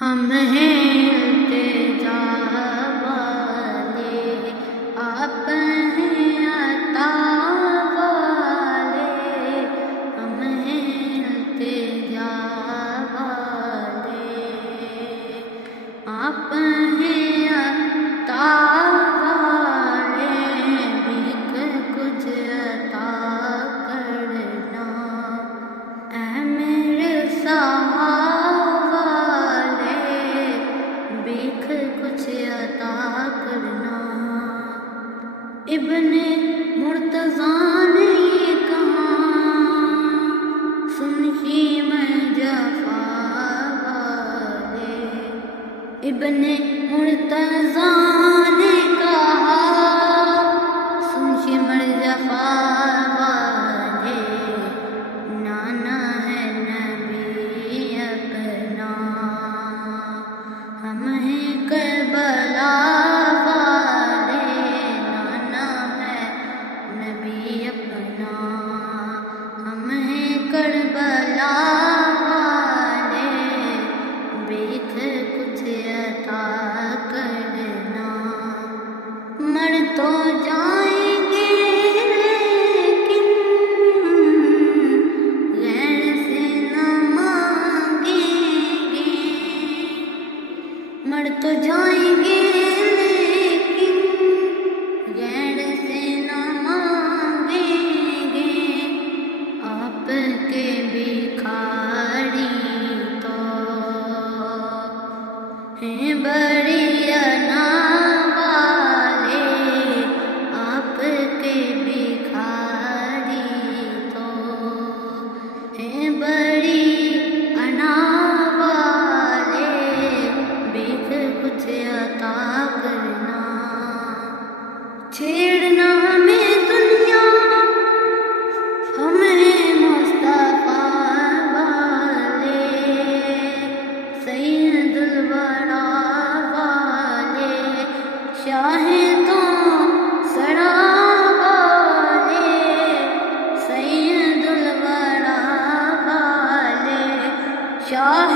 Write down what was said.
ہم ہیں التجا والے، آپ ہیں عطا والے، ہم ہیں التجا والے، آپ ہیں عطا والے، بھیک کچھ عطا کرنا، اے میرے بھیک کچھ عطا کرنا۔ ابن مرتضیٰ نے یہ کہا، سنشی میں جفا والے، ابن مرتضیٰ نے کہا، سنشی میں جفا والے، نانا ہے نبی اپنا، ہم ہیں کربلا والے، نانا ہے نبی اپنا، ہم ہیں کربلا والے، بھیک کچھ عطا کرنا۔ مر تو جائیں گے لیکن غیر سے نہ مانگیں گے، مر تو جائیں گے لیکن غیر سے نہ مانگیں گے، آپ کے بھکاری تو ہیں بڑی انا والے، آپ کے بھکاری تو ہیں بڑی انا والے، بھیک کچھ عطا کرنا۔ چھیڑنا ہمیں دنیا، ہم ہیں مصطفیٰ والے، سید الورا والے، شاہ تو سرا والے، سید الورا والے، شاہ